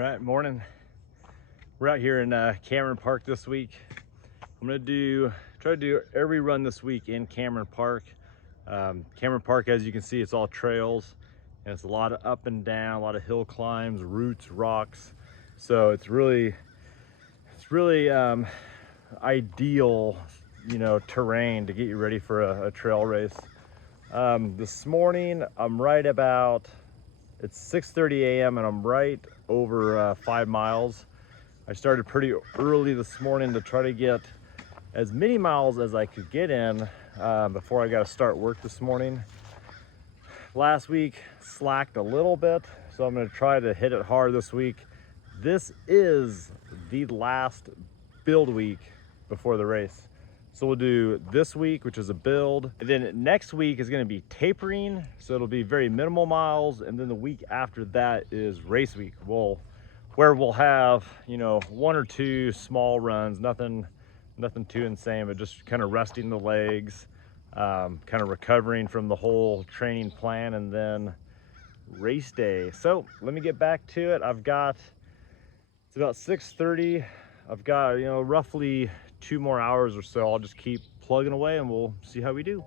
Right, morning. We're out here in Cameron Park this week. I'm gonna try to do every run this week in Cameron Park. Cameron Park, as you can see, it's all trails, and it's a lot of up and down, a lot of hill climbs, roots, rocks. So it's really ideal, terrain to get you ready for a trail race. This morning, it's 6:30 a.m. and I'm right over 5 miles. I started pretty early this morning to try to get as many miles as I could get in before I got to start work this morning. Last week slacked a little bit, so I'm going to try to hit it hard this week. This is the last build week before the race. So we'll do this week, which is a build, and then next week is going to be tapering, so it'll be very minimal miles, and then the week after that is race week, where we'll have 1 or 2 small runs, nothing too insane, but just kind of resting the legs, kind of recovering from the whole training plan, and then race day. So let me get back to it. It's about 6:30. I've got roughly 2 more hours or so. I'll just keep plugging away and we'll see how we do.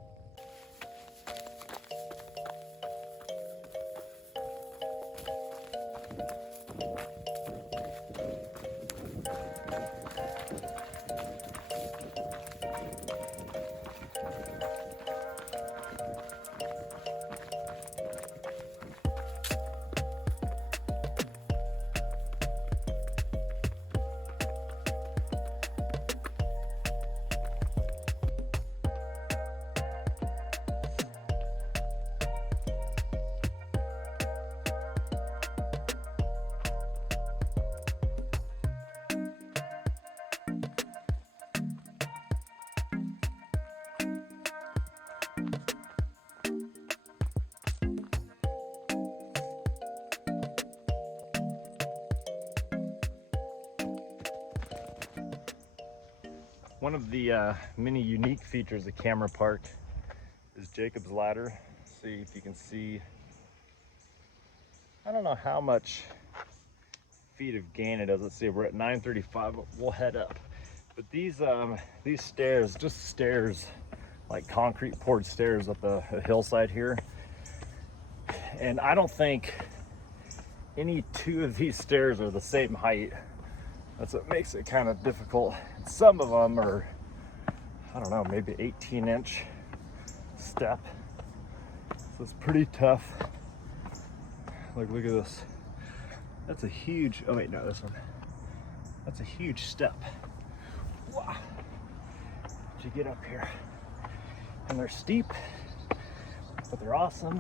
One of the many unique features of Cameron Park is Jacob's ladder. See if you can see. I don't know how much feet of gain it is. Let's see, we're at 935, but we'll head up. But these stairs, just stairs, like concrete poured stairs up a hillside here. And I don't think any 2 of these stairs are the same height. That's what makes it kind of difficult. Some of them are, I don't know, maybe 18-inch step. So it's pretty tough. Like, look at this. That's a huge, oh wait, no, this one. That's a huge step. Wow. To get up here. And they're steep, but they're awesome.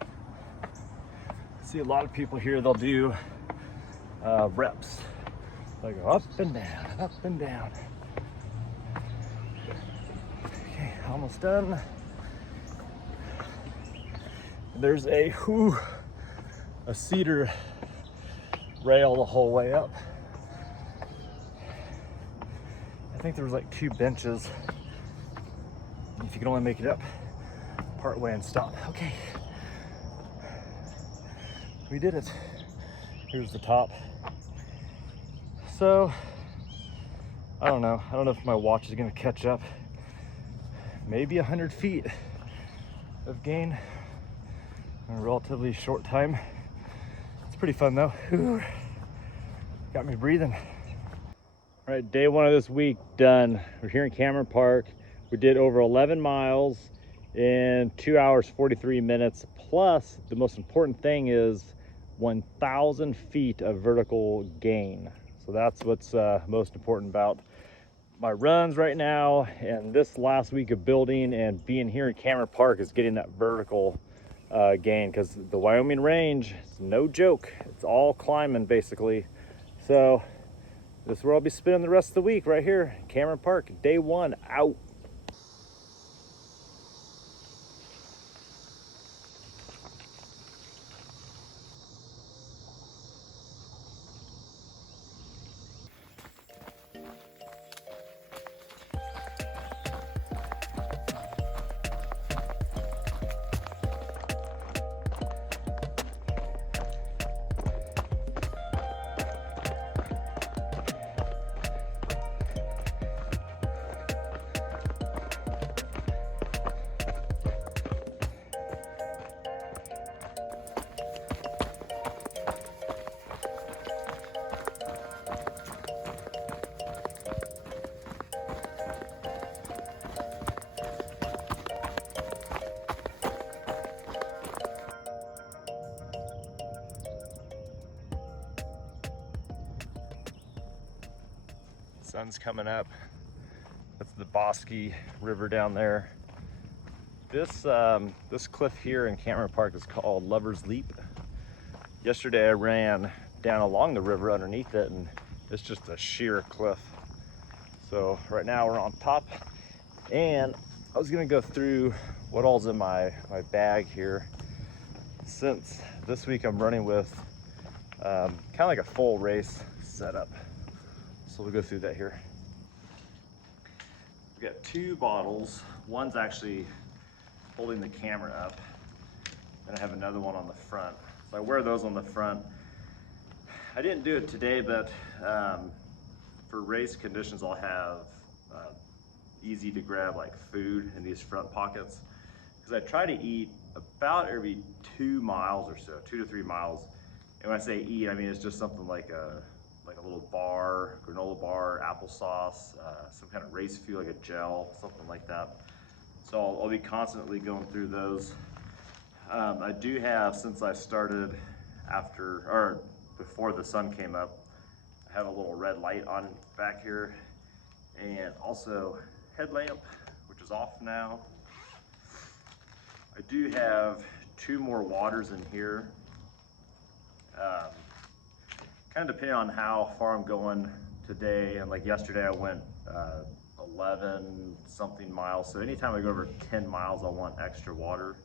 I see a lot of people here, they'll do reps. They go up and down, up and down. Okay, almost done. There's a cedar rail the whole way up. I think there was like 2 benches. If you can only make it up part way and stop. Okay, we did it. Here's the top. So, I don't know if my watch is gonna catch up. Maybe 100 feet of gain in a relatively short time. It's pretty fun though. Whew. Got me breathing. All right, day 1 of this week done. We're here in Cameron Park. We did over 11 miles in 2 hours, 43 minutes. Plus, the most important thing is 1,000 feet of vertical gain. So that's what's most important about my runs right now, and this last week of building and being here in Cameron Park is getting that vertical gain, because the Wyoming Range is no joke. It's all climbing basically. So this is where I'll be spending the rest of the week, right here, Cameron Park. Day 1 out. Sun's coming up. That's the Bosque River down there. This cliff here in Cameron Park is called Lover's Leap. Yesterday I ran down along the river underneath it, and it's just a sheer cliff. So right now we're on top, and I was gonna go through what all's in my bag here. Since this week I'm running with kind of like a full race setup. So we'll go through that here. We've got 2 bottles. One's actually holding the camera up, and I have another one on the front. So I wear those on the front. I didn't do it today, but for race conditions, I'll have easy to grab like food in these front pockets, because I try to eat about every 2 miles or so, 2 to 3 miles. And when I say eat, I mean it's just something like a little bar, granola bar, applesauce, some kind of race fuel, like a gel, something like that. So I'll be constantly going through those. I do have, since I started before the sun came up, I have a little Re-Lyte on back here, and also headlamp, which is off now. I do have 2 more waters in here. Kind of depending on how far I'm going today, and like yesterday I went 11 something miles, so anytime I go over 10 miles I want extra water.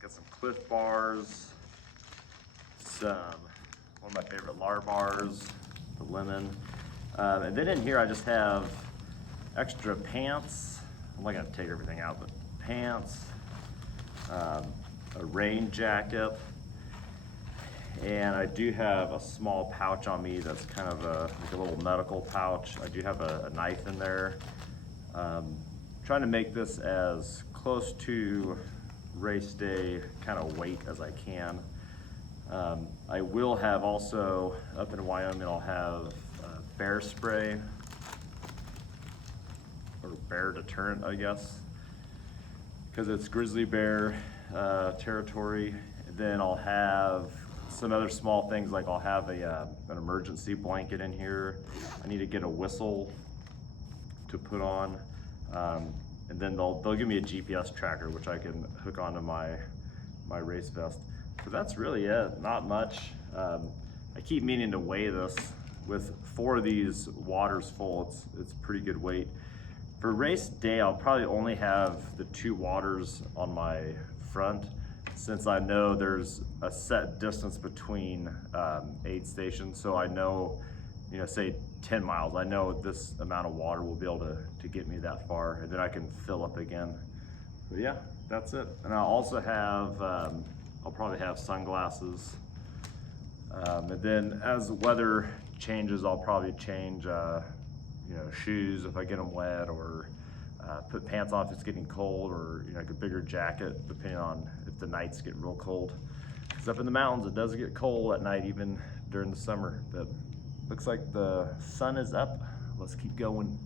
Got some Cliff bars, one of my favorite Lar bars, the lemon, and then in here I just have extra pants. I'm not gonna take everything out, but pants, a rain jacket, and I do have a small pouch on me that's kind of like a little medical pouch. I do have a knife in there. Trying to make this as close to race day kind of weight as I can. I will have also, up in Wyoming, I'll have bear spray, or bear deterrent, I guess, because it's grizzly bear territory. And then I'll have some other small things, like I'll have an emergency blanket in here. I need to get a whistle to put on, and then they'll give me a GPS tracker, which I can hook onto my race vest. So that's really it, not much. I keep meaning to weigh this. With 4 of these waters full, it's pretty good weight. For race day, I'll probably only have the 2 waters on my front, since I know there's a set distance between aid stations. So I know, say 10 miles, I know this amount of water will be able to get me that far, and then I can fill up again. But yeah, that's it. And I'll also have, I'll probably have sunglasses. And then as the weather changes, I'll probably change shoes if I get them wet, or put pants on if it's getting cold, or like a bigger jacket, depending on if the nights get real cold. Because up in the mountains it does get cold at night, even during the summer. But looks like the sun is up. Let's keep going.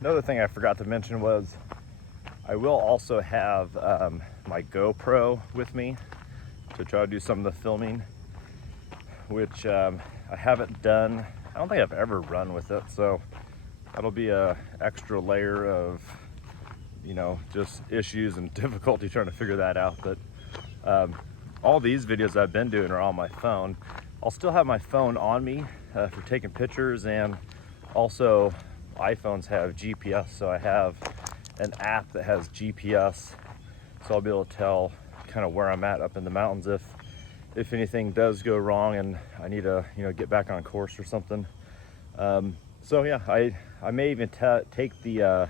Another thing I forgot to mention was I will also have my GoPro with me to try to do some of the filming, which I haven't done. I don't think I've ever run with it, so that'll be a extra layer of just issues and difficulty trying to figure that out. But all these videos I've been doing are on my phone. I'll still have my phone on me for taking pictures, and also iPhones have GPS, so I have an app that has GPS, so I'll be able to tell kind of where I'm at up in the mountains if anything does go wrong and I need to get back on course or something. So yeah, I may even take the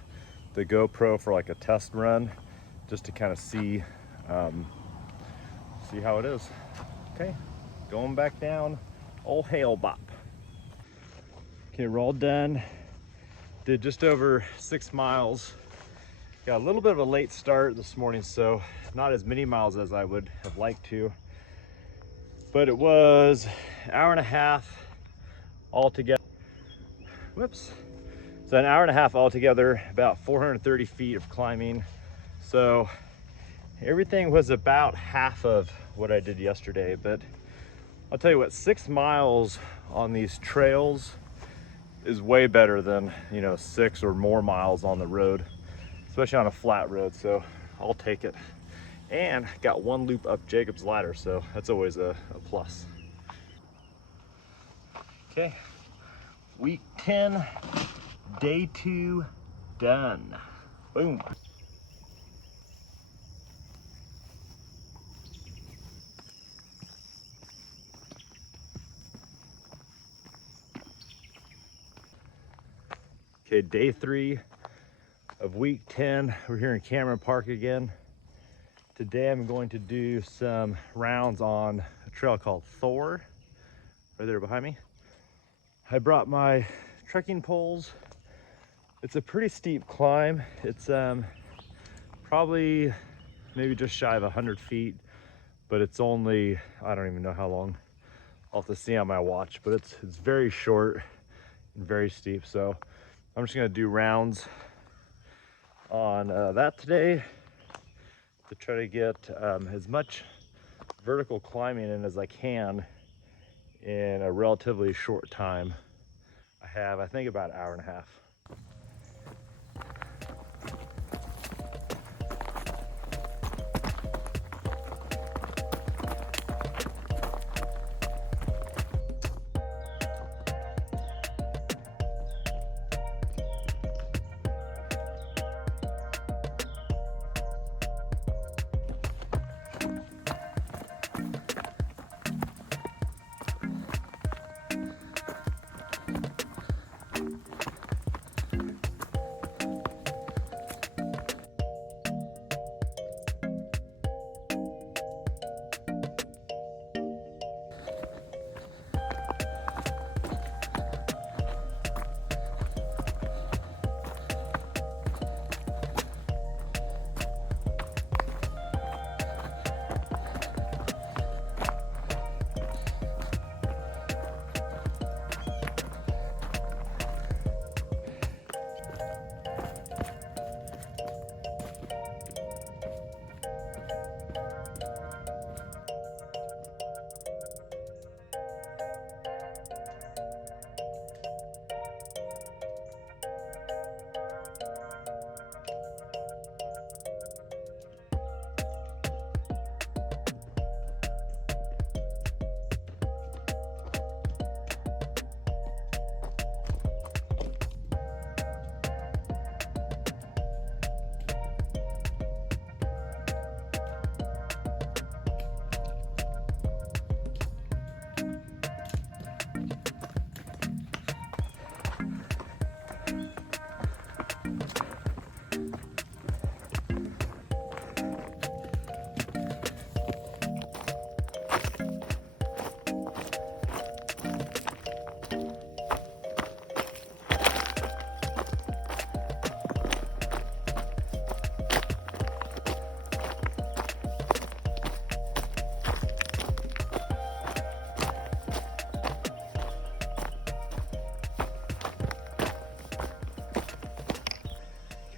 GoPro for like a test run, just to kind of see how it is. Okay, going back down old Hail Bop. Okay, we're all done. Did just over 6 miles. Got a little bit of a late start this morning, so not as many miles as I would have liked to, but it was an hour and a half altogether. Whoops. So an hour and a half altogether, about 430 feet of climbing. So everything was about half of what I did yesterday, but I'll tell you what, 6 miles on these trails is way better than, you know, 6 or more miles on the road, especially on a flat road. So I'll take it. And got 1 loop up Jacob's ladder, so that's always a plus. Okay, week 10, day 2 done. Boom. Okay, day 3 of week 10. We're here in Cameron Park again. Today I'm going to do some rounds on a trail called Thor, right there behind me. I brought my trekking poles. It's a pretty steep climb. It's probably maybe just shy of 100 feet, but it's only, I don't even know how long. I'll have to see on my watch, but it's very short and very steep. So I'm just gonna do rounds on that today to try to get as much vertical climbing in as I can in a relatively short time. I think about an hour and a half.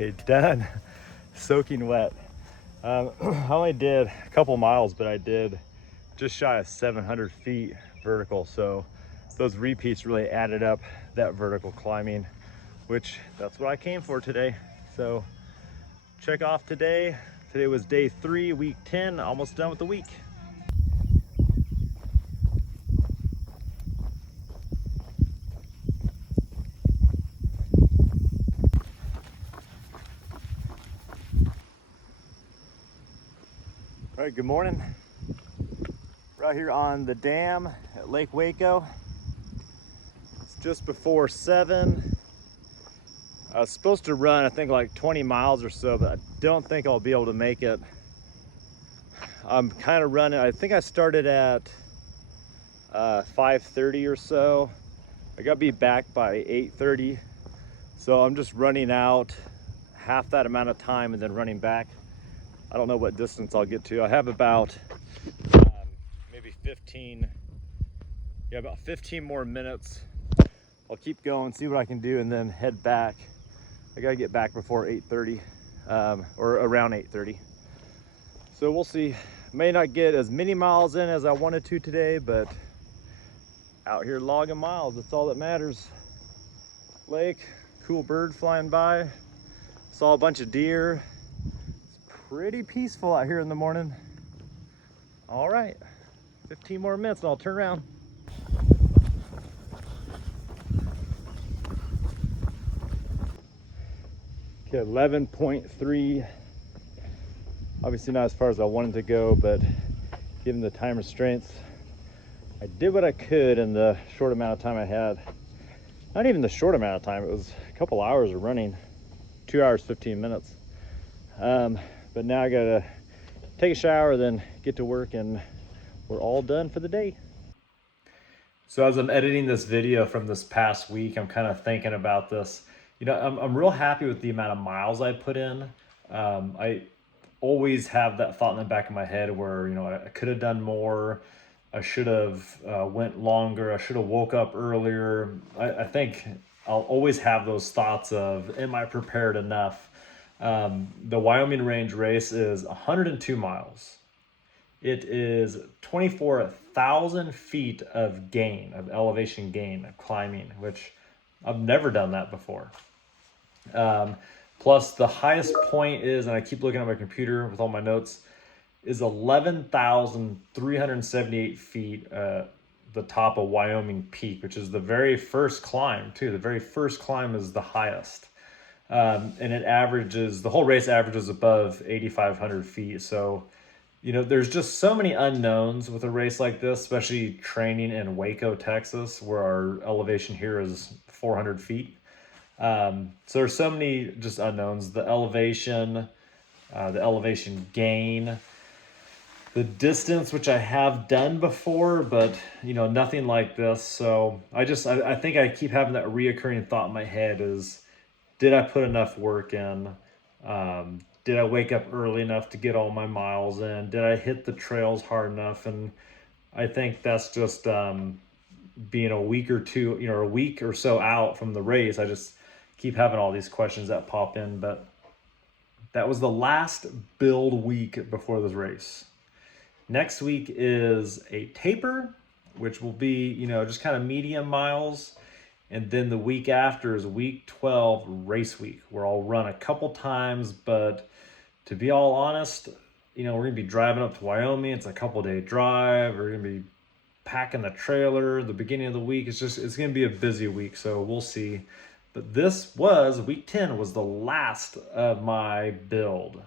Okay, done. Soaking wet. I only did a couple miles, but I did just shy of 700 feet vertical. So those repeats really added up that vertical climbing, which that's what I came for today. So check off today. Today was day 3, week 10, almost done with the week. All right, good morning. We're out here on the dam at Lake Waco. It's just before 7. I was supposed to run, I think, like 20 miles or so, but I don't think I'll be able to make it. I'm kind of running, I think I started at 5:30 or so. I got to be back by 8:30. So I'm just running out half that amount of time and then running back. I don't know what distance I'll get to. I have about maybe 15 more minutes. I'll keep going, see what I can do, and then head back. I gotta get back before 8:30, or around 8:30. So we'll see. May not get as many miles in as I wanted to today, but out here logging miles, that's all that matters. Lake, cool bird flying by. Saw a bunch of deer. It's pretty peaceful out here in the morning. All right, 15 more minutes and I'll turn around. Okay, 11.3. Obviously not as far as I wanted to go, but given the time restraints, I did what I could in the short amount of time I had. Not even the short amount of time, it was a couple hours of running, 2 hours, 15 minutes. But now I gotta take a shower, then get to work, and we're all done for the day. So as I'm editing this video from this past week, I'm kind of thinking about this. You know, I'm real happy with the amount of miles I put in. I always have that thought in the back of my head where, you know, I could have done more. I should have went longer. I should have woke up earlier. I think I'll always have those thoughts of, am I prepared enough? The Wyoming Range race is 102 miles. It is 24,000 feet of gain, of elevation gain, of climbing, which I've never done that before. Plus the highest point is, and I keep looking at my computer with all my notes, is 11,378 feet at the top of Wyoming Peak, which is the very first climb too. The very first climb is the highest. And it averages, the whole race averages above 8,500 feet. So, you know, there's just so many unknowns with a race like this, especially training in Waco, Texas, where our elevation here is 400 feet. So there's so many just unknowns. The elevation gain, the distance, which I have done before, but you know, nothing like this. So I think I keep having that reoccurring thought in my head is, did I put enough work in? Did I wake up early enough to get all my miles in? Did I hit the trails hard enough? And I think that's just being a week or two, you know, a week or so out from the race. I just keep having all these questions that pop in. But that was the last build week before this race. Next week is a taper, which will be, you know, just kind of medium miles. And then the week after is week 12, race week, where I'll run a couple times. But to be all honest, you know, we're gonna be driving up to Wyoming. It's a couple day drive. We're gonna be packing the trailer the beginning of the week. It's gonna be a busy week, so we'll see. But this was, week 10 was the last of my build.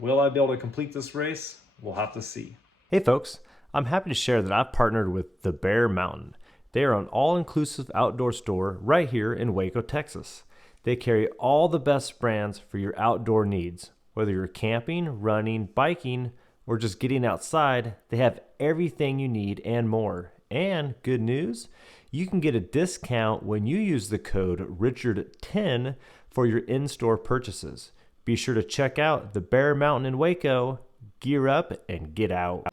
Will I be able to complete this race? We'll have to see. Hey folks, I'm happy to share that I've partnered with the Bear Mountain. They are an all-inclusive outdoor store right here in Waco, Texas. They carry all the best brands for your outdoor needs. Whether you're camping, running, biking, or just getting outside, they have everything you need and more. And good news, you can get a discount when you use the code Richard10 for your in-store purchases. Be sure to check out the Bear Mountain in Waco. Gear up and get out.